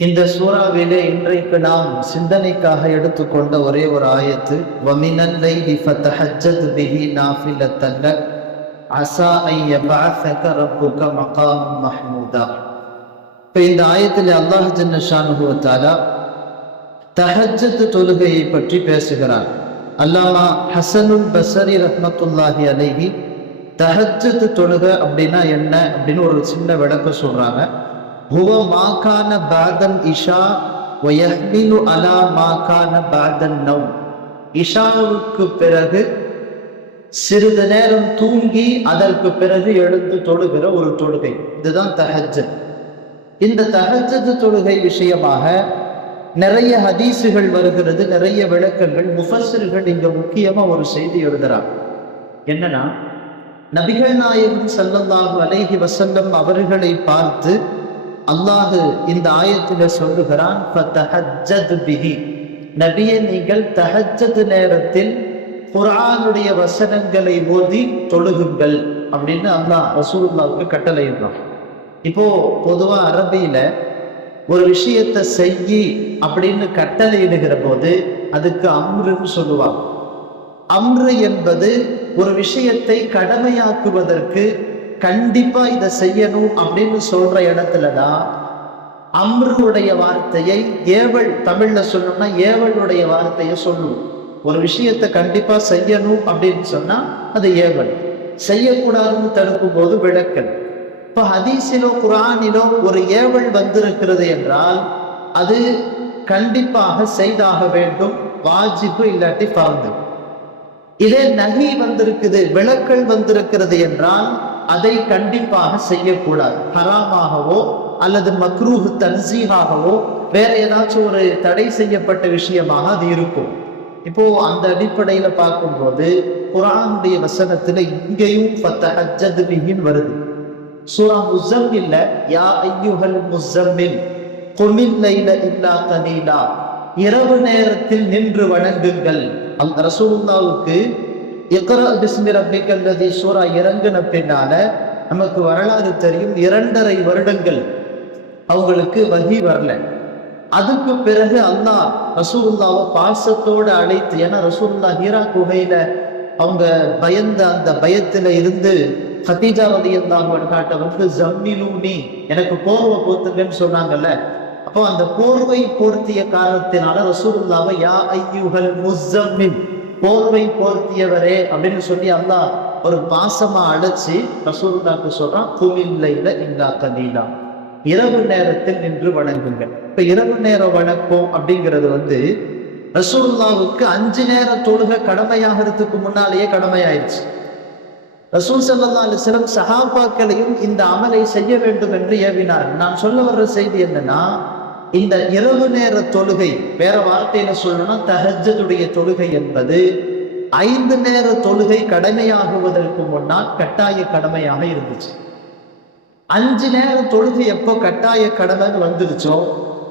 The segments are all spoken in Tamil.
இந்த சூறாவிலே இன்றைக்கு நாம் சிந்தனைக்காக எடுத்துக்கொண்ட ஒரே ஒரு ஆயத்து வமினல் லைலி ஃபதஹஜ்ஜத் பிஹி நாஃபிலத்தன் லக் அஸா அன் யபஅஸக ரப்புக மகாம் மஹ்மூதா. இப்போ இந்த ஆயத்தில் அல்லாஹ் ஜன்ன ஷானுஹு வ தொழுகையை பற்றி பேசுகிறார். அல்லாமா ஹசனுல் பசரி ரஹ்மத்துல்லாஹி அலைஹி தஹஜத் தொழுகை அப்படின்னா என்ன? அப்படின்னு ஒரு சின்ன விளக்கம் சொல்றாங்க. ஹுவ மாகான பாதல் இஷா வயஹ்மிலு அலா மாகான பாதல் நவ் இஷாவுக்கு பிறகு சிறிது நேரம் தூங்கி அதற்கு பிறகு எழுந்து தொழுகிற ஒரு தொழுகை. இதுதான் தஹஜ்ஜத் இந்த தகஜது தொழுகை விஷயமாக நிறைய ஹதீஸுகள் வருகிறது நிறைய விளக்கங்கள். முஃபஸர்கள் இங்க முக்கியமா ஒரு செய்தி எழுதுறாங்க. என்னன்னா நபிகள் நாயகம் ஸல்லல்லாஹு அலைஹி வசந்தம் அவர்களை பார்த்து அல்லாஹு இந்த ஆயத்தில் சொல்லுகிறான் ஃபதஹஜ்ஜத் பிஹி. நீங்கள் தஹஜது நேரத்தில் குரானுடைய வசனங்களை ஓதி தொழுகுங்கள் அப்படின்னு அல்லாஹ் ரசூல்லாவுக்கு கட்டளையிடுறான். இப்போ பொதுவா அரபியில ஒரு விஷயத்தை செய்யி அப்படின்னு கட்டளையிடுகிற போது அதுக்கு அம்ருன்னு சொல்லுவாங்க. அம்ரு என்பது ஒரு விஷயத்தை கடமையாக்குவதற்கு கண்டிப்பா இதை செய்யணும் அப்படின்னு சொல்ற இடத்துலதான் அம்ருடைய வார்த்தையை ஏவல் தமிழ்ல சொல்லணும்னா ஏவலுடைய வார்த்தையை சொல்லுவோம். ஒரு விஷயத்தை கண்டிப்பா செய்யணும் அப்படின்னு சொன்னா அது ஏவல். செய்யக்கூடாதுன்னு தடுக்கும் போது விளக்கல். இப்ப ஹதீஸிலோ குரானிலோ ஒரு ஏவல் வந்திருக்கிறது என்றால் அது கண்டிப்பாக செய்தாக வேண்டும் வாஜிப்பு இல்லாட்டி பறந்து இதே நகி வந்திருக்குது விளக்கல் வந்திருக்கிறது என்றால் அதை கண்டிப்பாக செய்யக்கூடாது. ஹராமாகவோ அல்லது மக்ரூஹ் தன்சீகாகவோ வேற ஏதாச்சும் ஒரு தடை செய்யப்பட்ட விஷயமாக அது இருக்கும். இப்போ அந்த அடிப்படையில பார்க்கும்போது குரானுடைய வசனத்துல இங்கேயும் ஃபத்தஹஜ்ஜத் வருது. சூரா முஸம்மில்ல யா ஐயுஹல் முசம்மில் குமில் லைல இல்லா கலீலா இரவு நேரத்தில் நின்று வணங்குங்கள். அந்த ரசூலுல்லாவுக்கு இக்ரா பிஸ்மி ரப்பிக்கல் லதி சூரா இறங்கின பின்னால நமக்கு வரலாறு தெரியும். இரண்டரை வருடங்கள் அவங்களுக்கு வகி வரல. அதுக்கு பிறகு அல்லாஹ் ரசூல்லாவை பாசத்தோடு அழைத்து ஏன்னா ரசூல்லா ஹீரா குகையில அவங்க பயந்த அந்த பயத்துல இருந்து ஹத்தீஜா ரதியல்லாஹு காட்ட வந்து ஜம்மிலூனி எனக்கு போர்வை போத்துங்கன்னு சொன்னாங்கல்ல. அப்போ அந்த போர்வை போர்த்திய காரணத்தினால ரசூல்லாவை யா ஐயுஹல் முஸ்ஸம்மின் போர்வை போர்த்தியவரே அப்படின்னு சொல்லி அல்லாஹ் ஒரு பாசமா அழைச்சி ரசூல்லாக்கு சொல்றான் குமில்லையில இல்லா கலீலா. இரவு நேரத்தில் நின்று வணங்குங்கள். இப்ப இரவு நேர வணக்கம் அப்படிங்கிறது வந்து ரசூல்லாவுக்கு அஞ்சு நேர தொழுகை கடமையாகிறதுக்கு முன்னாலேயே கடமையாயிருச்சு. ரசூல் சல்லா அலிஸ்லம் சஹாபாக்களையும் இந்த அமலை செய்ய வேண்டும் என்று ஏவினார். நான் சொல்ல வர்ற செய்தி என்னன்னா இந்த இரவு நேர தொழுகை வேற வார்த்தையில சொல்லணும்னா தஹஜதுடைய தொழுகை என்பது ஐந்து நேர தொழுகை கடமையாகுவதற்கு முன்னால் கட்டாய கடமையாக இருந்துச்சு. அஞ்சு நேர தொழுகை எப்போ கட்டாய கடமை வந்துருச்சோ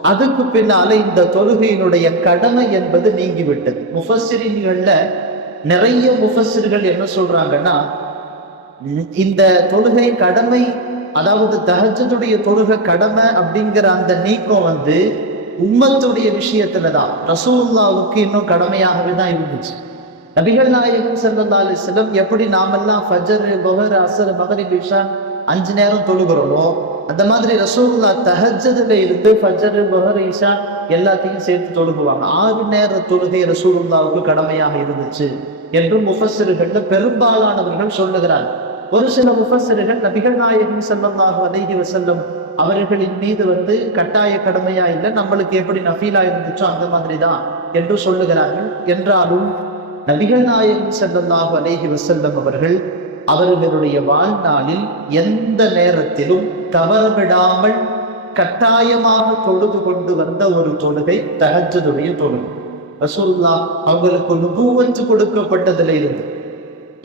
அதுக்கு பின்னால இந்த தொழுகையினுடைய கடமை என்பது நீங்கிவிட்டது. முஃபசிரின்கள்ல நிறைய முஃபசிர்கள் என்ன சொல்றாங்கன்னா இந்த தொழுகை கடமை அதாவது தஹஜத்துடைய தொழுகை கடமை அப்படிங்கிற அந்த நீக்கம் வந்து உம்மத்துடைய விஷயத்துல தான் ரசூல்லாவுக்கு இன்னும் கடமையாகவே தான் இருந்துச்சு. நபிகள் நாயகம் சல்லா அலிஸ்லம் எப்படி நாமெல்லாம் ஃபஜர் பஹர் அசர் மகரி இஷா அஞ்சு நேரம் தொழுகிறோமோ அந்த மாதிரி ரசூல்லா தஹஜதுல இருந்து ஃபஜர் பஹர் இஷா எல்லாத்தையும் சேர்த்து தொழுகுவாங்க. ஆறு நேர தொழுகை ரசூலுல்லாவுக்கு கடமையாக இருந்துச்சு என்று முஃபஸர்கள்ல பெரும்பாலானவர்கள் சொல்லுகிறார் ஒரு சில முஃபஸர்கள் நபிகள் நாயகம் செல்லமாக அலைகி வசல்லம் அவர்களின் மீது வந்து கட்டாய கடமையா இல்லை நம்மளுக்கு எப்படி நஃபீலா இருந்துச்சோ அந்த மாதிரி தான் என்று சொல்லுகிறார்கள். என்றாலும் நபிகள் நாயகம் செல்லல்லாஹு அலைகி வசல்லம் அவர்கள் அவர்களுடைய வாழ்நாளில் எந்த நேரத்திலும் தவறவிடாமல் கட்டாயமாக தொழுது கொண்டு வந்த ஒரு தொழுகை தகஜதுடைய தொழுகை. ரசூல்லா அவங்களுக்கு நுபுவத்து கொடுக்கப்பட்டதுல இருந்து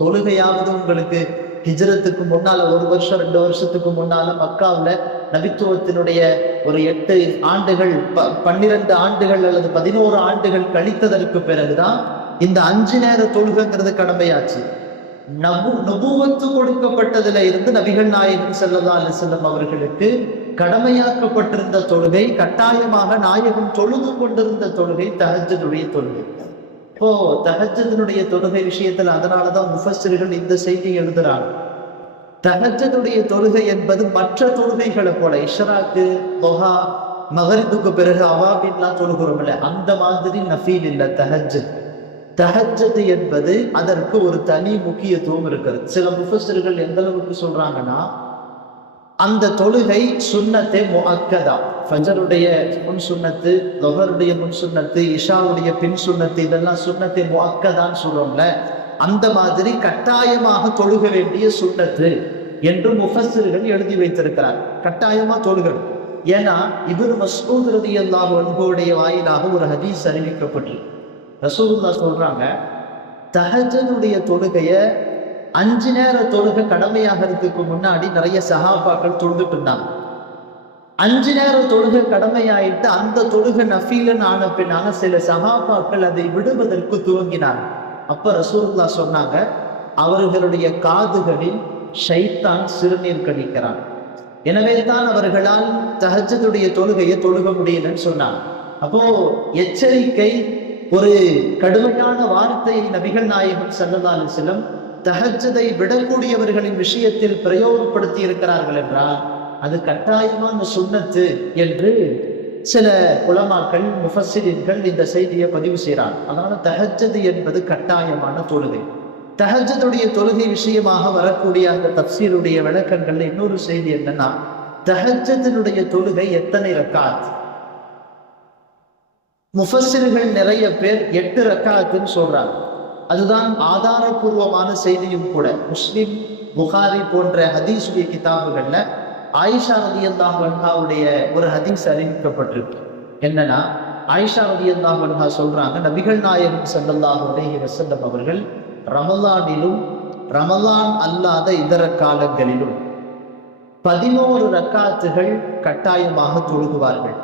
தொழுகையாவது உங்களுக்கு ஹிஜரத்துக்கு முன்னால ஒரு வருஷம் ரெண்டு வருஷத்துக்கு முன்னால மக்காவில் நபித்துவத்தினுடைய ஒரு எட்டு ஆண்டுகள் ப பன்னிரண்டு ஆண்டுகள் அல்லது பதினோரு ஆண்டுகள் கழித்ததற்கு பிறகுதான் இந்த அஞ்சு நேர தொழுகைங்கிறது கடமையாச்சு. நபு நபுவத்து கொடுக்கப்பட்டதுல இருந்து நபிகள் நாயகம் செல்லல்லா அலிசல்லம் அவர்களுக்கு கடமையாக்கப்பட்டிருந்த தொழுகை கட்டாயமாக நாயகம் தொழுது கொண்டிருந்த தொழுகை தகஜனுடைய தொழுகை. இப்போ தஹஜனுடைய தொழுகை விஷயத்துல அதனாலதான் முஃபஸ்ஸர்கள் இந்த செய்தி எழுதுறாங்க தஹஜனுடைய தொழுகை என்பது மற்ற தொழுகைகளை போல இஷராக்கு தொஹா மகரிபுக்கு பிறகு அவாபின்லாம் தொழுகிறோம்ல அந்த மாதிரி நஃபீல் இல்லை தஹஜத் தஹஜது என்பது அதற்கு ஒரு தனி முக்கியத்துவம் இருக்கிறது. சில முஃபஸ்ஸர்கள் எந்த அளவுக்கு சொல்றாங்கன்னா அந்த தொழுகை சுண்ணத்தை முஅக்கதா. ஃபஜருடைய முன் சுன்னத்து லொஹருடைய முன் சுன்னத்து இஷாவுடைய பின் சுண்ணத்து இதெல்லாம் சுண்ணத்தை முஅக்கதான்னு சொல்றோம்ல அந்த மாதிரி கட்டாயமாக தொழுக வேண்டிய சுண்ணத்து என்று முஃபஸ்ஸர்கள் எழுதி வைத்திருக்கிறார். கட்டாயமா தொழுகணும். ஏன்னா இவர் ரதி அல்லாஹ் அன்புடைய வாயிலாக ஒரு ஹதீஸ் அறிவிக்கப்பட்டு ரசூல்லா சொல்றாங்க தஹஜனுடைய தொழுகைய அஞ்சு நேர தொழுகை கடமையாகிறதுக்கு முன்னாடி நிறைய சகாபாக்கள் தொழுதுட்டு இருந்தாங்க. அஞ்சு நேர தொழுகை கடமையாயிட்டு அந்த தொழுகை நஃபீலன் ஆன பின்னால சில சகாபாக்கள் அதை விடுவதற்கு துவங்கினார் அப்ப ரசூலுல்லா சொன்னாங்க அவர்களுடைய காதுகளில் ஷைத்தான் சிறுநீர் கடிக்கிறான். எனவே தான் அவர்களால் தஹஜத்துடைய தொழுகையை தொழுக முடியலன்னு சொன்னாங்க. அப்போ எச்சரிக்கை ஒரு கடுமையான வார்த்தையை நபிகள் நாயகன் ஸல்லல்லாஹு சிலம் தஹஜதை விடக்கூடியவர்களின் விஷயத்தில் பிரயோகப்படுத்தி இருக்கிறார்கள் என்றால் அது கட்டாயமான சுண்ணத்து என்று சில குலமாக்கள் முஃபஸ்ஸிரீன்கள் இந்த செய்தியை பதிவு செய்கிறார் அதனால தஹஜது என்பது கட்டாயமான தொழுகை. தஹஜதுடைய தொழுகை விஷயமாக வரக்கூடிய அந்த தப்சீருடைய விளக்கங்கள்ல இன்னொரு செய்தி என்னன்னா தஹஜத்தினுடைய தொழுகை எத்தனை ரக்காத்? முஃபசிர்கள் நிறைய பேர் எட்டு ரக்காத்துன்னு சொல்றாங்க. அதுதான் ஆதாரபூர்வமான செய்தியும் கூட. முஸ்லிம் புகாரி போன்ற ஹதீஸுடைய கிதாபுகள்ல ஆயிஷா ரதியல்லாஹு வன்ஹாவுடைய ஒரு ஹதீஸ் அறிவிக்கப்பட்டிருக்கு. என்னன்னா ஆயிஷா ரதியல்லாஹு வன்ஹா சொல்றாங்க நபிகள் நாயகம் சல்லல்லாஹ் உடைய வசந்தம் அவர்கள் ரமலானிலும் ரமலான் அல்லாத இதர காலங்களிலும் பதினோரு ரக்காத்துகள் கட்டாயமாக தொழுகுவார்கள்.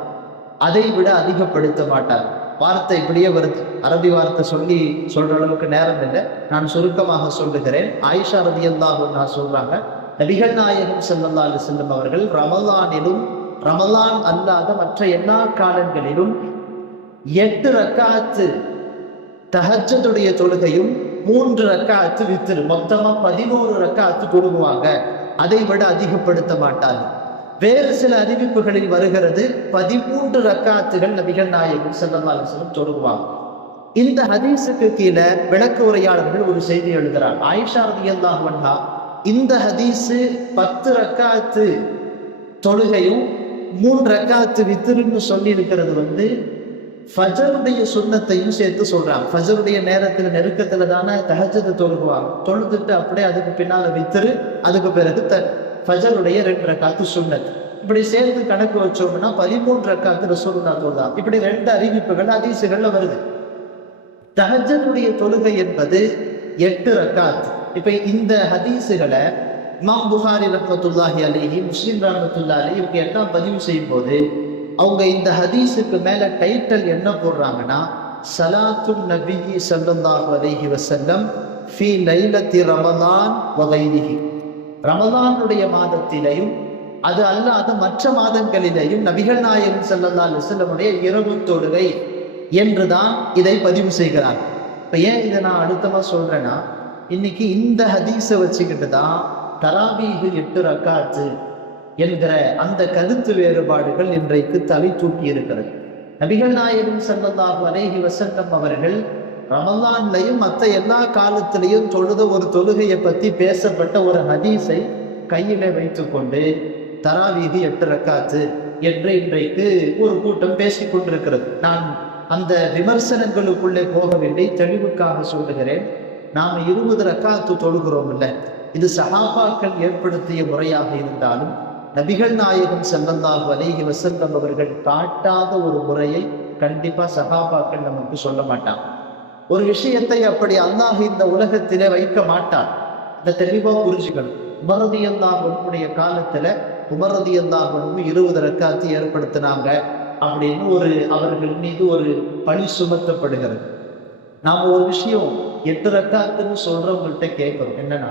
அதை விட அதிகப்படுத்த மாட்டார்கள். வார்த்தை இப்படியே வருது. அரபி வார்த்தை சொல்லி சொல்ற அளவுக்கு நேரம் இல்லை. நான் சுருக்கமாக சொல்லுகிறேன். ஆயிஷா ரதி நான் சொல்றாங்க நபிகள் நாயகம் செல்லல்லா அலி செல்லும் அவர்கள் ரமலானிலும் ரமலான் அல்லாத மற்ற எல்லா காலங்களிலும் எட்டு ரக்காத்து தஹஜ்ஜுடைய தொழுகையும் மூன்று ரக்காத்து வித்திரு மொத்தமா பதினோரு ரக்காத்து தொழுகுவாங்க. அதை விட அதிகப்படுத்த மாட்டார்கள். வேறு சில அறிவிப்புகளில் வருகிறது. பதிமூன்று ரக்காத்துகள் நபிகள் நாயகம் ஸல்லல்லாஹு அலைஹி இந்த ஹதீஸுக்கு கீழே விளக்கு உரையாளர்கள் ஒரு செய்தி எழுதுகிறார் ஆயிஷா ரதியல்லாஹா இந்த ஹதீஸு பத்து ரக்காத்து தொழுகையும் மூன்று ரக்காத்து வித்திருன்னு சொல்லி இருக்கிறது வந்து ஃபஜருடைய சுண்ணத்தையும் சேர்த்து சொல்றாங்க. ஃபஜருடைய நேரத்துல நெருக்கத்துல தானே தஹஜத்தை தொழுகுவாங்க. தொழுதுட்டு அப்படியே அதுக்கு பின்னால வித்துரு அதுக்கு பிறகு த ஃபஜருடைய ரெண்டு ரக்காத்து சுண்ணத் இப்படி சேர்த்து கணக்கு வச்சோம்னா பதிமூன்று ரக்காத்து ரசூலுல்லா தொழுதாங்க இப்படி ரெண்டு அறிவிப்புகள் அதிசுகள்ல வருது. தஹஜனுடைய தொழுகை என்பது எட்டு ரக்காத் இப்ப இந்த ஹதீஸுகளை இமாம் புகாரி ரஹ்மத்துல்லாஹி அலிஹி முஸ்லீம் ரஹமத்துல்லா அலி இவங்க எல்லாம் பதிவு செய்யும் போது அவங்க இந்த ஹதீஸுக்கு மேல டைட்டில் என்ன போடுறாங்கன்னா சலாத்துல் நபி ஸல்லல்லாஹு அலிஹி வசல்லம் ஃபி லைலத்தி ரமலான் வகைனிகி ரமதானுடைய மாதத்திலையும் அது அல்லாத மற்ற மாதங்களிலேயும் நபிகள் நாயகம் ஸல்லல்லாஹு அலைஹி இரவு தொழுகை என்றுதான் இதை பதிவு செய்கிறார். இப்ப ஏன் இதை நான் அடுத்தமா சொல்றேன்னா இன்னைக்கு இந்த ஹதீஸை வச்சுக்கிட்டு தான் தராபீகு எட்டு ரக்காத்து என்கிற அந்த கருத்து வேறுபாடுகள் இன்றைக்கு தலை தூக்கி இருக்கிறது. நபிகள் நாயகம் ஸல்லல்லாஹு அலேஹி வசந்தம் அவர்கள் ரமதான்லையும் மற்ற எல்லா காலத்திலையும் தொழுத ஒரு தொழுகையை பற்றி பேசப்பட்ட ஒரு ஹதீஸை கையில வைத்துக்கொண்டு தராவீதி எட்டு ரக்காத்து என்று இன்றைக்கு ஒரு கூட்டம் பேசிக் கொண்டிருக்கிறது. நான் அந்த விமர்சனங்களுக்குள்ளே போகவில்லை தெளிவுக்காக சொல்லுகிறேன். நாம் இருபது ரக்காத்து தொழுகிறோம் இல்லை இது சஹாபாக்கள் ஏற்படுத்திய முறையாக இருந்தாலும் நபிகள் நாயகம் ஸல்லல்லாஹு அலைஹி வசந்தம் அவர்கள் காட்டாத ஒரு முறையை கண்டிப்பாக சகாபாக்கள் நமக்கு சொல்ல மாட்டாங்க. ஒரு விஷயத்தை அப்படி அல்லாஹ் இந்த உலகத்திலே வைக்க மாட்டான். இந்த தெளிவா புரிஞ்சுக்கணும். உமரதி காலத்துல உமரதி இருபது ரக்காத்தி ஏற்படுத்தினாங்க அப்படின்னு ஒரு அவர்கள் மீது ஒரு பழி சுமத்தப்படுகிறது. நாம ஒரு விஷயம் எட்டு ரக்காத்துன்னு சொல்றவங்கள்ட்ட கேட்கிறோம். என்னன்னா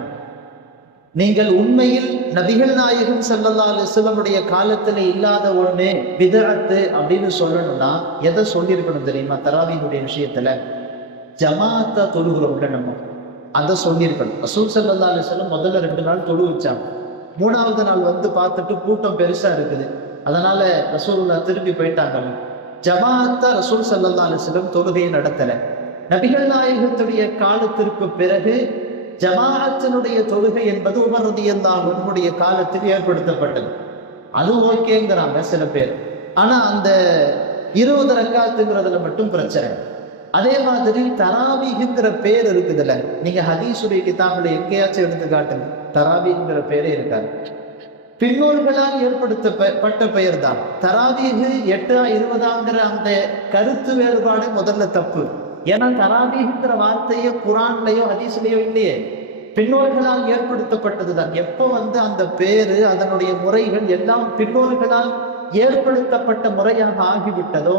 நீங்கள் உண்மையில் நபிகள் நாயகம் ஸல்லல்லாஹு அலைஹி காலத்துல இல்லாத ஒண்ணு பிதஅத்து அப்படின்னு சொல்லணும்னா எதை சொல்லியிருக்கணும் தெரியுமா? தராவினுடைய விஷயத்துல. ஜமாத்தா தொழுகிறோம்ல நம்ம அதை சொல்லியிருக்கணும். ரசூல் ஸல்லல்லாஹு அலைஹி முதல்ல ரெண்டு நாள் தொழு வச்சாங்க. மூணாவது நாள் வந்து பார்த்துட்டு கூட்டம் பெருசாக இருக்குது. அதனால ரசூல்லா திரும்பி போயிட்டாங்க ஜமாத்தா ரசூல் ஸல்லல்லாஹு அலைஹி தொழுகையை நடத்தலை. நபிகள் நாயகத்துடைய காலத்திற்கு பிறகு ஜமாஅத்தினுடைய தொழுகை என்பது உமர் உன்னுடைய காலத்தில் ஏற்படுத்தப்பட்டது. அது ஓகேங்கிறாங்க சில பேர். ஆனா அந்த இருபது ரக்காத்துங்கிறதுல மட்டும் பிரச்சனை. அதே மாதிரி தராவிகிற பேர் இருக்குதுல்ல. நீங்க ஹதீசுடைய கிதாபில் எங்கேயாச்சும் எடுத்து காட்டுங்க. தராவிங்கிற பேரே இருக்காது. பின்னோர்களால் ஏற்படுத்தப்பட்ட பெயர் தான் தராவீகு எட்டா இருபதாங்கிற அந்த கருத்து வேறுபாடு முதல்ல தப்பு. ஏன்னா தராவீகுங்கிற வார்த்தையோ குரான்லயோ ஹதீஸ்லயோ இல்லையே. பின்னோர்களால் ஏற்படுத்தப்பட்டது தான் எப்போ வந்து அந்த பேரு அதனுடைய முறைகள் எல்லாம் பின்னோர்களால் ஏற்படுத்தப்பட்ட முறையாக ஆகிவிட்டதோ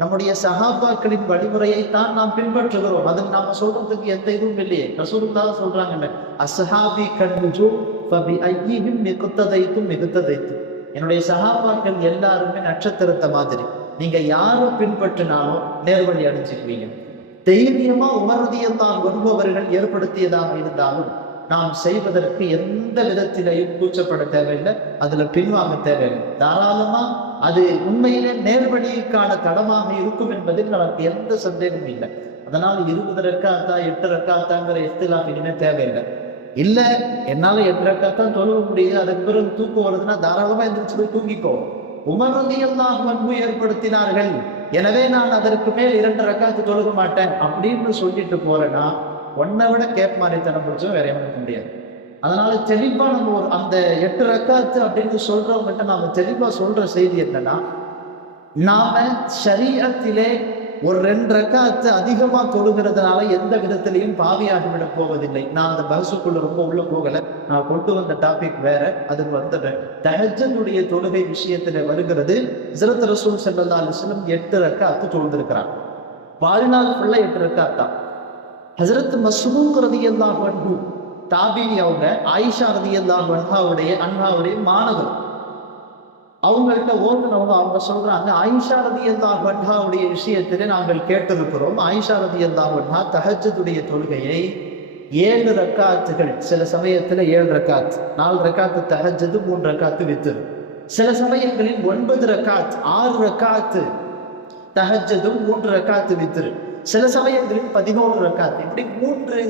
நம்முடைய சஹாபாக்களின் வழிமுறையை தான் நாம் பின்பற்றுகிறோம். அதில் நாம சொல்றதுக்கு எந்த இதுவும் இல்லையே. ரசூலுல்லா சொல்றாங்கல்ல அசஹாபி கண்ஜு ஃபபி ஐயிஹிம் மிகுத்ததைத்தும் மிகுத்ததைத்தும் என்னுடைய சகாபாக்கள் எல்லாருமே நட்சத்திரத்தை மாதிரி. நீங்க யாரை பின்பற்றினாலும் நேர்வழி அடைஞ்சுக்குவீங்க. தைரியமா உமரதியத்தான் வருபவர்கள் ஏற்படுத்தியதாக இருந்தாலும் நாம் செய்வதற்கு எந்த விதத்திலையும் கூச்சப்பட தேவையில்லை அதுல பின்வாங்க தேவையில்லை. தாராளமா அது உண்மையிலே நேர்வழிக்கான தடமாக இருக்கும் என்பதில் நமக்கு எந்த சந்தேகமும் இல்லை. அதனால் இருபது ரக்காத்தா எட்டு ரக்காத்தாங்கிற எஸ்திலாம் இனிமே தேவையில்லை. இல்ல என்னால எட்டு ரக்காத்தான் தொழுக முடியுது அதுக்கு பிறகு தூக்கம் வருதுன்னா தாராளமா எந்திரிச்சு போய் தூங்கிக்கோ. உமரதியெல்லாம் அன்பு ஏற்படுத்தினார்கள். எனவே நான் அதற்கு மேல் இரண்டு ரக்காத்து தொழுக மாட்டேன் அப்படின்னு சொல்லிட்டு போறேன்னா ஒன்னை விட கேப் மாதிரித்தனம் பிடிச்சும் வேற எவனுக்கு முடியாது. அதனால தெளிவா நம்ம ஒரு அந்த எட்டு ரக்காத்து அப்படின்னு சொல்றவங்ககிட்ட நாம தெளிவா சொல்ற செய்தி என்னன்னா நாம சரீரத்திலே ஒரு ரெண்டு ரக்காத்து அதிகமா தொழுகிறதுனால எந்த விதத்திலையும் பாவியாகி விட போவதில்லை. நான் அந்த பகசுக்குள்ள ரொம்ப உள்ள போகல. நான் கொண்டு வந்த டாபிக் வேற அதுக்கு வந்துடுறேன் தஹஜனுடைய தொழுகை விஷயத்துல வருகிறது. ஹசரத் ரசூல் ஸல்லல்லாஹு அலைஹி எட்டு ரக்காத்து தொழுந்திருக்கிறான் வாழ்நாள் ஃபுல்லா எட்டு ரக்காத்தான் ஹசரத் மஸ்ரூக் ரதியல்லாஹு அன்ஹு தாபீனி அவங்க ஆயிஷா ரதியல்லாஹு அன்ஹாவுடைய அன்ஹாவுடைய மாணவர். அவங்கள்ட்ட ஓட்டுனவங்க அவங்க சொல்றாங்க ஆயிஷா ரதியல்லாஹு வன்ஹாவுடைய விஷயத்திலே நாங்கள் கேட்டிருக்கிறோம். ஆயிஷா ரதியல்லாஹு வன்ஹா தஹஜத்துடைய தொழுகையை ஏழு ரக்காத்துகள் சில சமயத்துல ஏழு ரக்காத் நாலு ரக்காத்து தஹஜ்ஜது மூன்று ரக்காத்து வித்துரு சில சமயங்களில் ஒன்பது ரக்காத் ஆறு ரக்காத்து தஹஜ்ஜதும் மூன்று ரக்காத்து வித்துரு சில சமயங்களில் பதினோரு ரக்காத் இப்படி மூன்று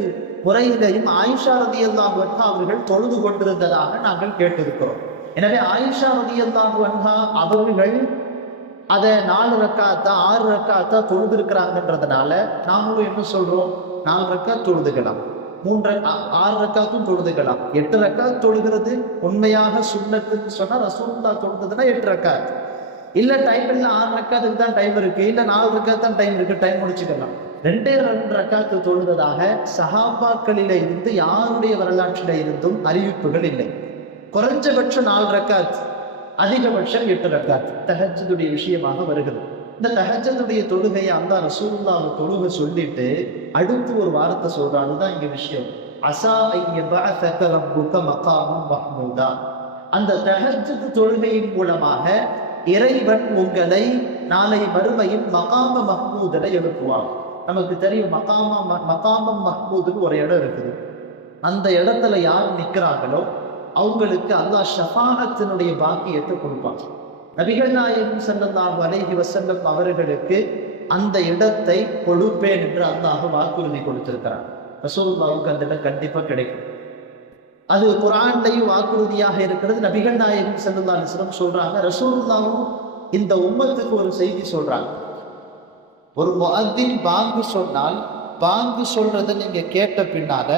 முறையிலையும் ஆயிஷா ரதியல்லாஹ் வன்ஹா அவர்கள் தொழுது கொண்டிருந்ததாக நாங்கள் கேட்டிருக்கிறோம். எனவே ஆயிஷா ரதியல்லாஹ் வன்ஹா அவர்கள் அதை நாலு ரக்காத்தா ஆறு ரக்காத்தா தொழுதிருக்கிறாங்கன்றதுனால நாங்களும் என்ன சொல்றோம்? நாலு ரக்கா தொழுதுக்கலாம். மூன்று ஆறு ரக்காத்தும் தொழுதுக்கலாம். எட்டு ரக்கா தொழுகிறது. உண்மையாக சுண்ணத்துன்னு சொன்னா ரசூல்லா தொழுதுன்னா எட்டு ரக்காத்து இல்ல டைம் இல்ல ஆறு ரக்காத்துக்கு தான் டைம் இருக்கு. இல்ல நாலு ரக்காத்து தான் டைம் இருக்கு. டைம் முடிச்சுக்கலாம். ரெண்டே ரெண்டு ரக்காத்து தொழுவதாக சஹாபாக்களில இருந்து யாருடைய வரலாற்றில இருந்தும் அறிவிப்புகள் இல்லை. குறைஞ்சபட்சம் நாலு ரக்காத் அதிகபட்சம் எட்டு ரக்காத் தஹஜதுடைய விஷயமாக வருகிறது. இந்த தஹஜதுடைய தொழுகையை அந்த ரசூலுல்லாவை தொழுகை சொல்லிட்டு அடுத்து ஒரு வார்த்தை சொல்றான் அதுதான் இங்க விஷயம். அசா ஐயபஅஸக மஹ்மூதா. அந்த தஹஜது தொழுகையின் மூலமாக இறைவன் உங்களை நாளை மறுமையில் மகாம மஹ்மூதனை எழுப்புவான். நமக்கு தெரியும் மகாம மகாமம் மஹ்மூதுன்னு ஒரு இடம் இருக்குது. அந்த இடத்துல யார் நிற்கிறாங்களோ அவங்களுக்கு அல்லாஹ் ஷஃபாஅத்தினுடைய பாக்கியத்தை கொடுப்பான். நபிகள் நாயகம் ஸல்லல்லாஹு அலைஹி வஸல்லம் அவர்களுக்கு அந்த இடத்தை கொடுப்பேன் என்று அல்லாஹ் வாக்குறுதி கொடுத்திருக்கிறார் ரசூலுல்லாவுக்கு அந்த இடம் கண்டிப்பாக கிடைக்கும். அது குரான்லையும் வாக்குறுதியாக இருக்கிறது. நபிகள் நாயகம் செல்லுல்லா அலைஹி சொல்றாங்க ரசூல்லாவும் இந்த உம்மத்துக்கு ஒரு செய்தி சொல்றாங்க. ஒரு முகத்தின் பாங்கு சொன்னால் பாங்கு சொல்றதை நீங்க கேட்ட பின்னால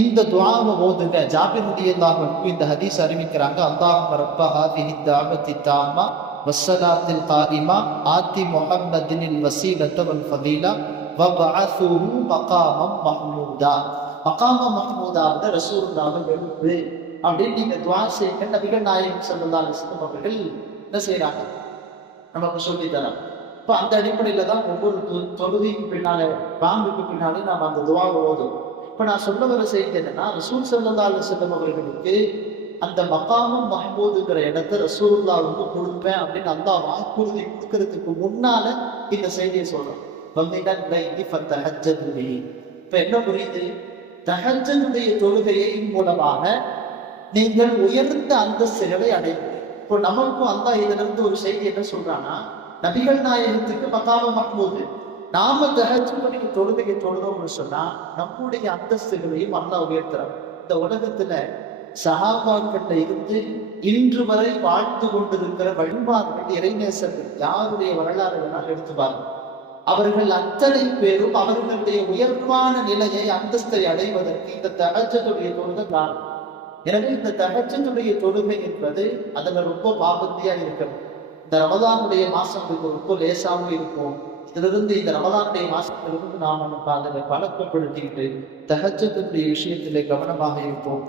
இந்த துவாவை ஓதுங்க. ஜாபிருதி ரலியல்லாஹு இந்த ஹதீஸ் அறிவிக்கிறாங்க அல்லாஹ் ரப்ப ஹாதிஹி தாவத்தி தாமா வஸ்ஸலாத்தில் காரிமா ஆத்தி முஹம்மதினில் வசீலத்த ஃபதீலா வபஅஸுஹு மகாமம் மஹ்மூதா. மகாம மஹமூதாவிட ரசூலுல்லாஹ் எழுப்பு அப்படின்னு நீங்க துவா செய்யுங்க. நபிகள் நாயகம் ஸல்லல்லாஹு அலைஹி அவர்கள் என்ன செய்யறாங்க நமக்கு சொல்லி தராங்க. இப்போ அந்த அடிப்படையில தான் ஒவ்வொரு தொ- தொழுகைக்கு பின்னால பாம்புக்கு பின்னாலே நாம் அந்த துவாவை ஓதும் இப்போ இப்ப நான் சொல்ல வர செய்தி என்னன்னா ரசூல் சல்லா அலுவலம் அவர்களுக்கு அந்த மகாமம் மஹமூதுங்கிற இடத்த ரசூலுல்லாவுக்கு கொடுப்பேன் அப்படின்னு அந்த வாக்குறுதி கொடுக்கறதுக்கு முன்னால இந்த செய்தியை சொல்றோம். வம்மிடன் இப்ப என்ன புரியுது? தகஜனுடைய தொழுகையின் மூலமாக நீங்கள் உயர்ந்த அந்தஸ்துகளை அடைவீர்கள். இப்போ நமக்கும் அல்லாஹ் இதிலிருந்து ஒரு செய்தி என்ன சொல்றான்னா நபிகள் நாயகத்துக்கு மகாம மஹமூது நாம தகஜனுடைய தொழுகையை தொழுதோம்னு சொன்னா நம்முடைய அந்தஸ்துகளையும் அல்லாஹ் உயர்த்துறான். இந்த உலகத்துல சஹாபாக்கள்ல இருந்து இன்று வரை வாழ்ந்து கொண்டிருக்கிற வழிபாடுகள் இறைநேசர்கள் யாருடைய வரலாறு வேணாலும் எடுத்து பாருங்க. அவர்கள் அத்தனை பேரும் அவர்களுடைய உயர்வான நிலையை அந்தஸ்தை அடைவதற்கு இந்த தகச்சத்துடைய தொழுகை காரணம் எனவே இந்த தகச்சத்துடைய தொழுகை என்பது அதுல ரொம்ப பாபத்தியா இருக்கணும் இந்த ரமதானுடைய மாசம் ரொம்ப லேசாகவும் இருக்கும். இதிலிருந்து இந்த ரமதானுடைய மாசத்திலிருந்து நாம் நம்ம அதனை பழக்கப்படுத்திட்டு தகஜத்துடைய விஷயத்திலே கவனமாக இருப்போம்.